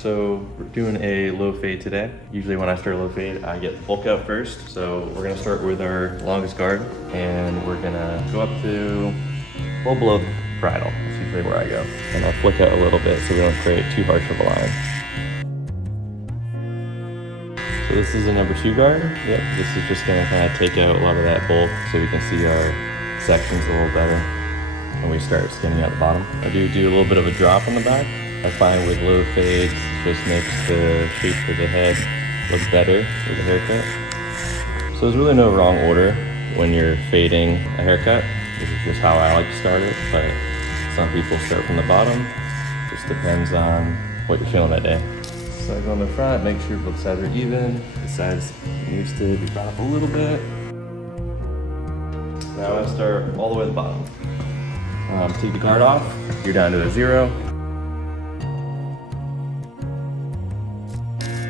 so we're doing a low fade today. Usually when I start a low fade, I get the bulk out first. So we're gonna start with our longest guard, and we're gonna go up to well below the bridle. That's usually where I go. And I'll flick out a little bit so we don't create too harsh of a line. So this is a number 2 guard. Yep, this is just gonna kind of take out a lot of that bulk so we can see our sections a little better when we start skinning out the bottom. I do a little bit of a drop on the back. I find with low fades, just makes the shape of the head look better with a haircut. So there's really no wrong order when you're fading a haircut. This is just how I like to start it, but some people start from the bottom. Just depends on what you're feeling that day. So I go on the front, make sure both sides are even. The sides needs to be brought up a little bit. Now I start all the way at the bottom. Take the guard off, you're down to a 0.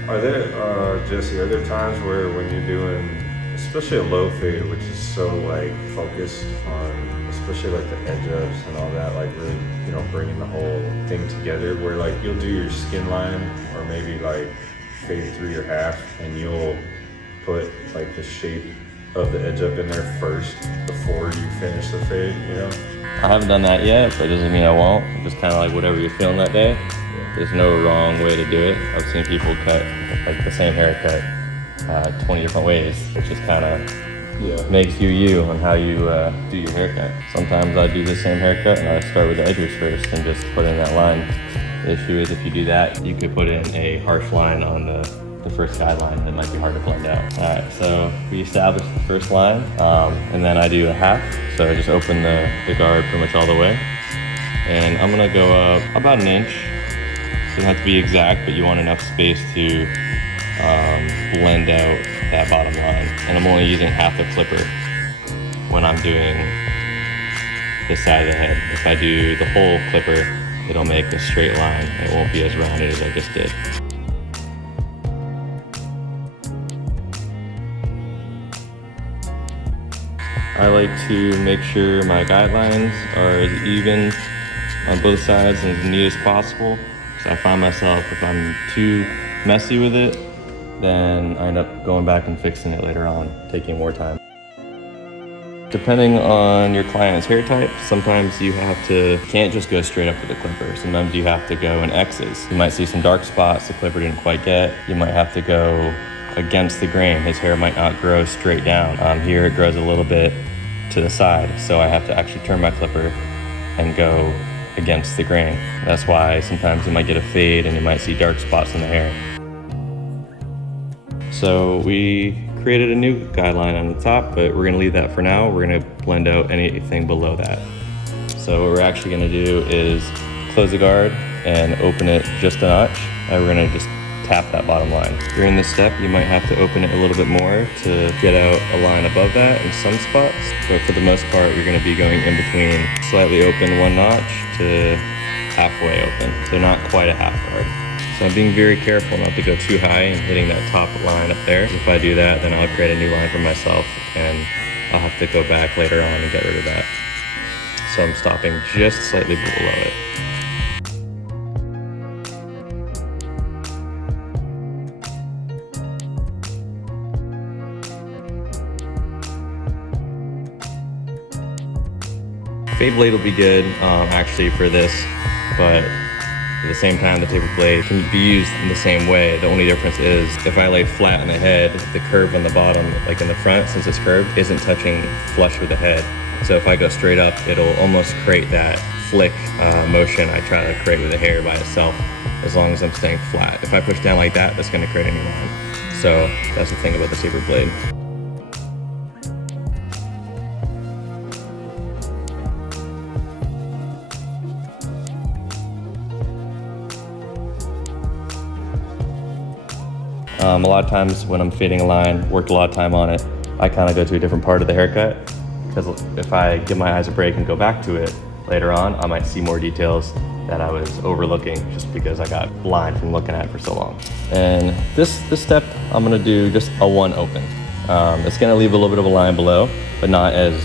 Are there, Jesse, are there times where when you're doing, especially a low fade, which is so like focused on, especially like the edge ups and all that, like really, you know, bringing the whole thing together, where like you'll do your skin line or maybe like fade through your half and you'll put like the shape of the edge up in there first before you finish the fade, you know? I haven't done that yet, but it doesn't mean I won't. Just kind of like whatever you're feeling that day. There's no wrong way to do it. I've seen people cut like the same haircut 20 different ways, which just kind of makes you on how you do your haircut. Sometimes I do the same haircut and I start with the edges first and just put in that line. The issue is if you do that, you could put in a harsh line on the first guideline that might be hard to blend out. All right, so we established the first line, and then I do a half. So I just open the guard pretty much all the way. And I'm gonna go up about an inch. So you don't have to be exact, but you want enough space to blend out that bottom line. And I'm only using half a clipper when I'm doing this side of the head. If I do the whole clipper, it'll make a straight line. It won't be as rounded as I just did. I like to make sure my guidelines are as even on both sides and as neat as possible. So I find myself, if I'm too messy with it, then I end up going back and fixing it later on, taking more time. Depending on your client's hair type, sometimes you can't just go straight up with the clipper. Sometimes you have to go in X's. You might see some dark spots the clipper didn't quite get. You might have to go against the grain. His hair might not grow straight down. Here it grows a little bit to the side, so I have to actually turn my clipper and go against the grain. That's why sometimes you might get a fade and you might see dark spots in the hair. So we created a new guideline on the top, but we're gonna leave that for now. We're gonna blend out anything below that. So what we're actually gonna do is close the guard and open it just a notch, and we're gonna just tap that bottom line. During this step, you might have to open it a little bit more to get out a line above that in some spots, but for the most part, you're gonna be going in between slightly open 1 notch to halfway open, so not quite a half guard. So I'm being very careful not to go too high and hitting that top line up there. If I do that, then I'll create a new line for myself and I'll have to go back later on and get rid of that. So I'm stopping just slightly below it. Fade blade will be good actually for this, but at the same time the taper blade can be used in the same way. The only difference is if I lay flat on the head, the curve on the bottom, like in the front, since it's curved, isn't touching flush with the head. So if I go straight up, it'll almost create that flick motion I try to create with the hair by itself, as long as I'm staying flat. If I push down like that, that's gonna create a new line. So that's the thing about the taper blade. A lot of times when I'm fading a line, worked a lot of time on it, I kind of go to a different part of the haircut, because if I give my eyes a break and go back to it later on, I might see more details that I was overlooking just because I got blind from looking at it for so long. And this step, I'm gonna do just a 1 open. It's gonna leave a little bit of a line below, but not as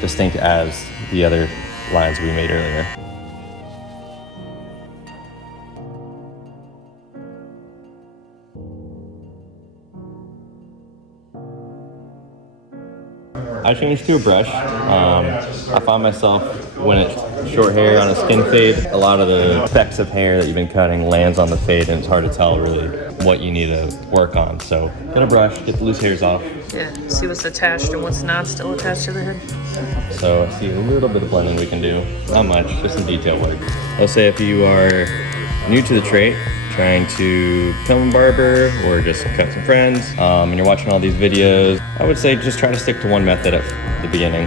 distinct as the other lines we made earlier. I changed to a brush. I find myself when it's short hair on a skin fade, a lot of the specks of hair that you've been cutting lands on the fade, and it's hard to tell really what you need to work on. So get a brush, get the loose hairs off. Yeah, see what's attached and what's not still attached to the head. So I see a little bit of blending we can do. Not much, just some detail work. Let's say if you are new to the trait, trying to film barber or just cut some friends, and you're watching all these videos, I would say just try to stick to one method at the beginning.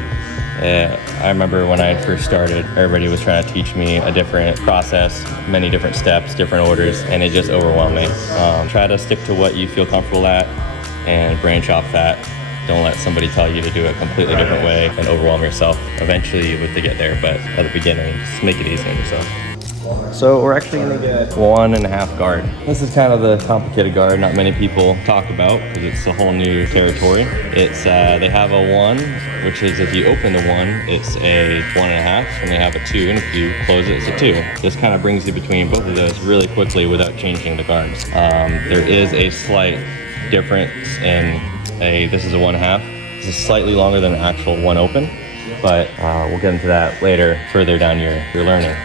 I remember when I first started, everybody was trying to teach me a different process, many different steps, different orders, and it just overwhelmed me. Try to stick to what you feel comfortable at and branch off that. Don't let somebody tell you to do it a completely different way and overwhelm yourself. Eventually you have to get there, but at the beginning, just make it easy on yourself. So we're actually gonna get 1.5 guard. This is kind of the complicated guard not many people talk about because it's a whole new territory. It's they have a 1, which is if you open the 1, it's a 1.5, and they have a 2, and if you close it, it's a 2. This kind of brings you between both of those really quickly without changing the guards. There is a slight difference in this is a 1.5. This is slightly longer than an actual 1 open, but we'll get into that later, further down your learning.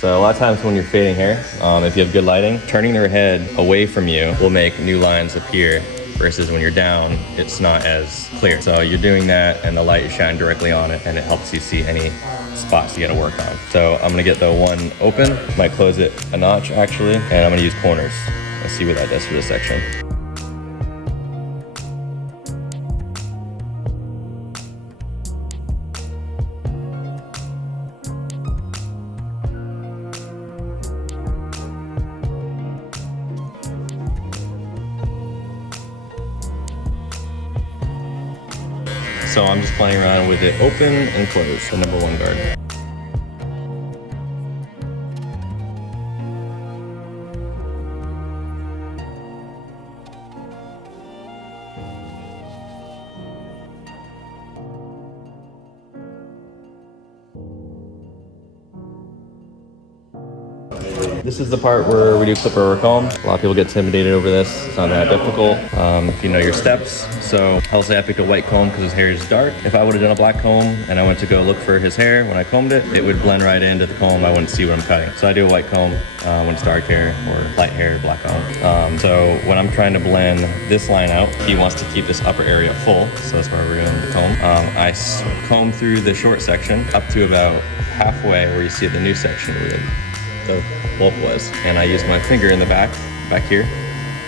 So a lot of times when you're fading hair, if you have good lighting, turning their head away from you will make new lines appear, versus when you're down, it's not as clear. So you're doing that and the light is shining directly on it and it helps you see any spots you gotta work on. So I'm gonna get the 1 open, might close it a notch actually, and I'm gonna use corners. Let's see what that does for this section. So I'm just playing around with it open and closed, the number 1 guard. This is the part where we do clipper or comb. A lot of people get intimidated over this. It's not that difficult if you know your steps. So I'll say I picked a white comb because his hair is dark. If I would have done a black comb and I went to go look for his hair when I combed it, it would blend right into the comb. I wouldn't see what I'm cutting. So I do a white comb when it's dark hair or light hair, black comb. So when I'm trying to blend this line out, he wants to keep this upper area full. So that's why we're doing the comb. I comb through the short section up to about halfway where you see the new section where the bulk was, and I use my finger in the back here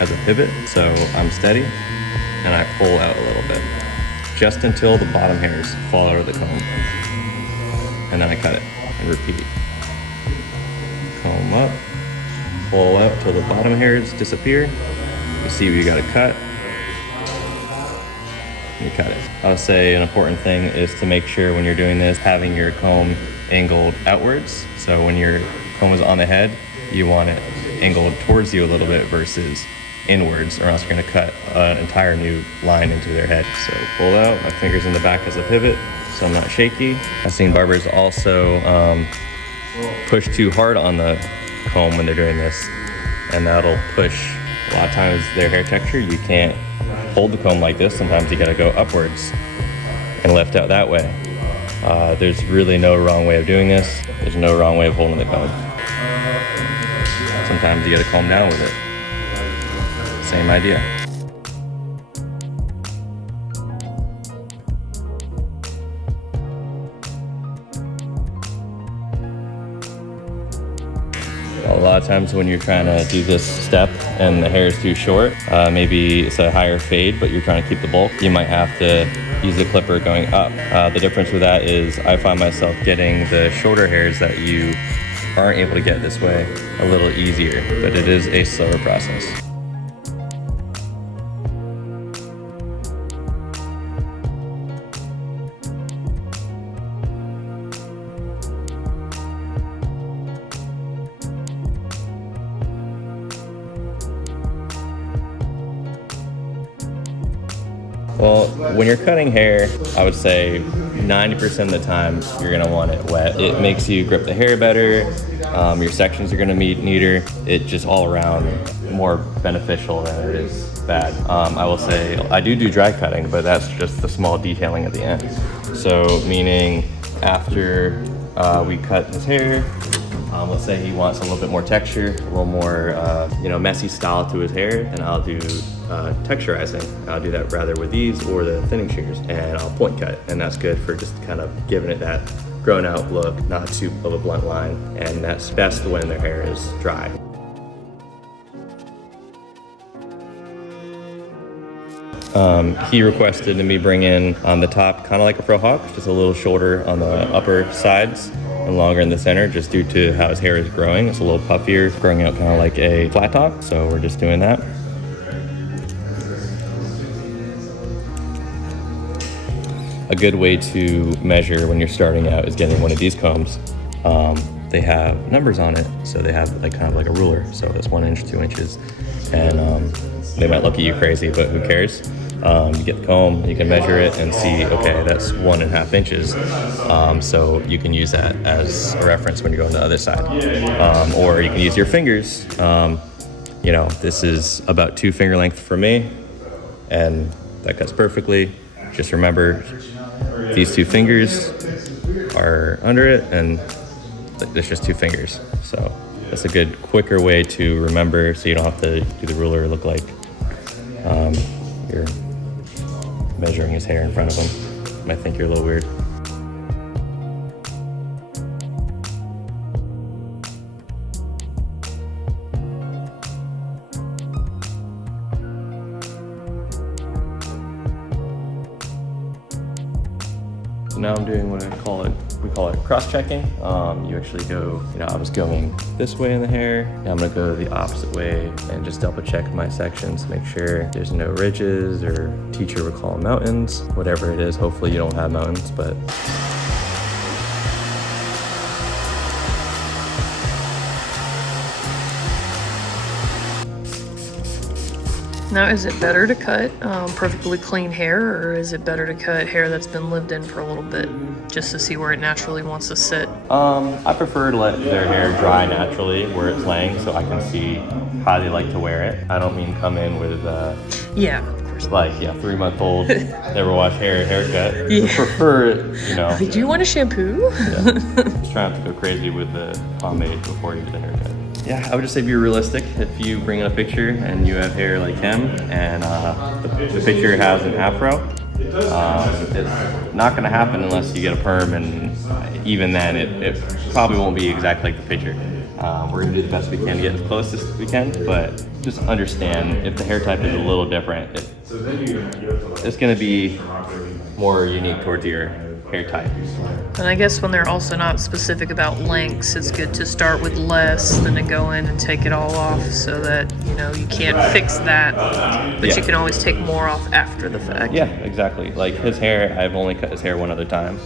as a pivot, so I'm steady and I pull out a little bit just until the bottom hairs fall out of the comb, and then I cut it and repeat. Comb up, pull out till the bottom hairs disappear. You see where you got to cut, and you cut it. I would say an important thing is to make sure when you're doing this, having your comb angled outwards. So when your comb is on the head, you want it angled towards you a little bit versus inwards, or else you're going to cut an entire new line into their head. So pull out, my fingers in the back as a pivot so I'm not shaky. I've seen barbers also push too hard on the comb when they're doing this, and that'll push a lot of times their hair texture. You can't hold the comb like this. Sometimes you got to go upwards and lift out that way. There's really no wrong way of doing this. There's no wrong way of holding the comb. Sometimes you gotta calm down with it. Same idea. A lot of times when you're trying to do this step and the hair is too short, maybe it's a higher fade, but you're trying to keep the bulk, you might have to use the clipper going up. The difference with that is I find myself getting the shorter hairs that you aren't able to get this way a little easier, but it is a slower process. Well, when you're cutting hair, I would say 90% of the time you're gonna want it wet. It makes you grip the hair better. Your sections are gonna be neater. It just all around more beneficial than it is bad. I will say I do dry cutting, but that's just the small detailing at the end. So meaning after we cut his hair, let's say he wants a little bit more texture, a little more messy style to his hair, and I'll do texturizing. I'll do that rather with these or the thinning shears, and I'll point cut, and that's good for just kind of giving it that grown out look, not too of a blunt line, and that's best when their hair is dry. He requested me bring in on the top, kind of like a fro hawk, just a little shorter on the upper sides and longer in the center, just due to how his hair is growing. It's a little puffier, growing out kind of like a flat top, so we're just doing that. A good way to measure when you're starting out is getting one of these combs. They have numbers on it, so they have like kind of like a ruler. So it's 1 inch, 2 inches, and they might look at you crazy, but who cares? You get the comb, you can measure it and see, okay, that's 1.5 inches. So you can use that as a reference when you go on the other side. Or you can use your fingers. This is about 2 finger length for me, and that cuts perfectly. Just remember, these 2 fingers are under it, and there's just 2 fingers. So that's a good, quicker way to remember, so you don't have to do the ruler, look like you're measuring his hair in front of him. Might think you're a little weird. So now I'm doing what we call it cross-checking. You actually go, I was going this way in the hair. Now I'm gonna go the opposite way and just double check my sections, make sure there's no ridges, or teacher would call them mountains, whatever it is. Hopefully you don't have mountains, but Now, is it better to cut perfectly clean hair, or is it better to cut hair that's been lived in for a little bit, just to see where it naturally wants to sit? I prefer to let their hair dry naturally where it's laying, so I can see how they like to wear it. I don't mean come in with Yeah, of course. 3-month-old, never wash haircut. Yeah. Prefer it, Do you want a shampoo? Yeah. Just try not to go crazy with the pomade before you do the haircut. Yeah, I would just say be realistic. If you bring in a picture and you have hair like him, and the picture has an afro, it's not going to happen unless you get a perm, and even then it probably won't be exactly like the picture. We're going to do the best we can to get as close as we can, but just understand if the hair type is a little different, it's going to be more unique towards your hair type. And I guess when they're also not specific about lengths, it's good to start with less than to go in and take it all off, so that you can't fix that, but you can always take more off after the fact. Yeah, exactly. Like his hair, I've only cut his hair one other time.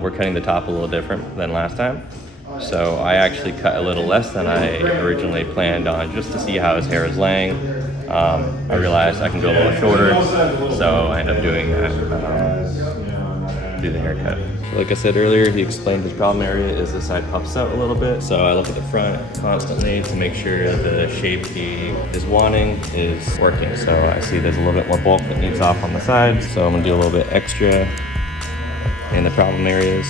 We're cutting the top a little different than last time, so I actually cut a little less than I originally planned on, just to see how his hair is laying. I realized I can go a little shorter, so I end up doing that. Do the haircut. Like I said earlier, he explained his problem area is the side puffs out a little bit, so I look at the front constantly to make sure the shape he is wanting is working. So I see there's a little bit more bulk that needs off on the sides, so I'm gonna do a little bit extra in the problem areas.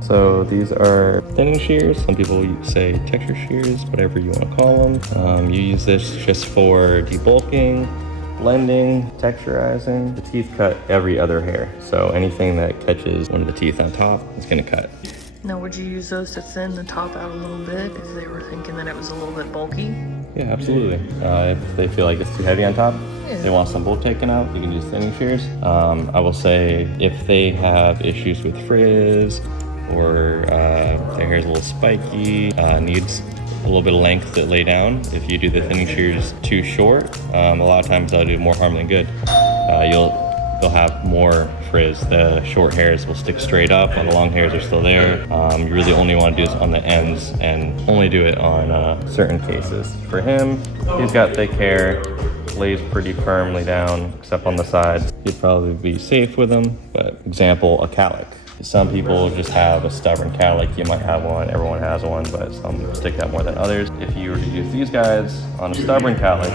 So these are thinning shears. Some people say texture shears, whatever you want to call them. You use this just for debulking, blending, texturizing. The teeth cut every other hair, so anything that catches one of the teeth on top is going to cut. Now, would you use those to thin the top out a little bit if they were thinking that it was a little bit bulky? Yeah, absolutely. If they feel like it's too heavy on top, they want some bulk taken out, you can use thinning shears. I will say if they have issues with frizz, or their hair is a little spiky, needs a little bit of length to lay down. If you do the thinning shears too short, a lot of times that'll do more harm than good. You'll they'll have more frizz. The short hairs will stick straight up while the long hairs are still there. You really only want to do this on the ends and only do it on certain cases. For him, he's got thick hair, lays pretty firmly down except on the sides. You'd probably be safe with him, but example, a cowlick. Some people just have a stubborn cowlick. You might have one, everyone has one, but some stick out more than others. If you were to use these guys on a stubborn cowlick,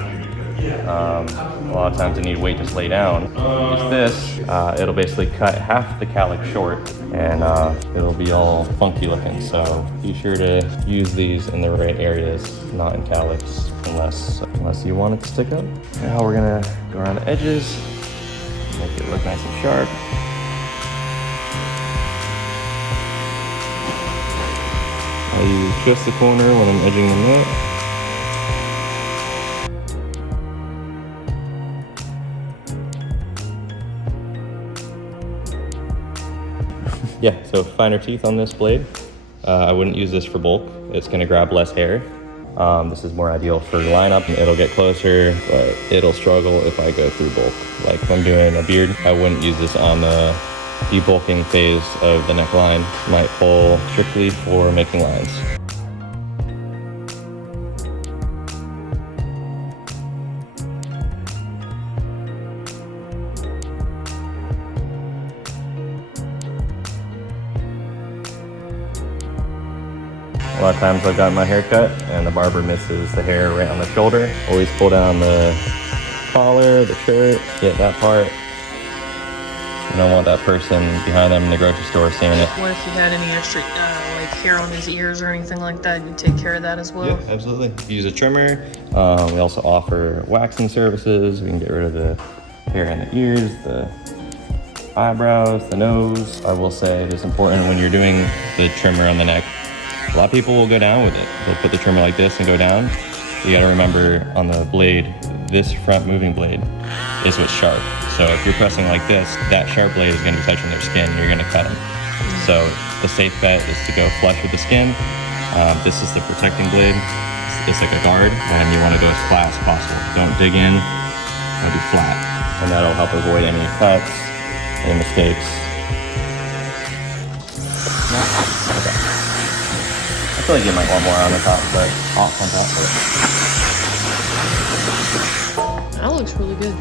a lot of times they need weight to lay down. Use this, it'll basically cut half the cowlick short and it'll be all funky looking. So be sure to use these in the right areas, not in cowlicks unless you want it to stick up. Now we're gonna go around the edges, make it look nice and sharp. I use just the corner when I'm edging them out. Yeah, so finer teeth on this blade. I wouldn't use this for bulk. It's gonna grab less hair. This is more ideal for lineup. It'll get closer, but it'll struggle if I go through bulk. Like if I'm doing a beard, I wouldn't use this on the debulking phase of the neckline. Might pull strictly for making lines. A lot of times I've gotten my hair cut and the barber misses the hair right on the shoulder. Always pull down the collar, the shirt, get that part. You don't want that person behind them in the grocery store seeing it. What if you had any extra like hair on his ears or anything like that? You take care of that as well? Yeah, absolutely. Use a trimmer. We also offer waxing services. We can get rid of the hair in the ears, the eyebrows, the nose. I will say it is important when you're doing the trimmer on the neck. A lot of people will go down with it. They'll put the trimmer like this and go down. You gotta remember on the blade, this front moving blade is what's sharp. So if you're pressing like this, that sharp blade is gonna be touching their skin and you're gonna cut them. So the safe bet is to go flush with the skin. This is the protecting blade. It's like a guard and you wanna go as flat as possible. Don't dig in, wanna be flat. And that'll help avoid any cuts, any mistakes. Okay. I feel like you might want more on the top, but off on top. That looks really good.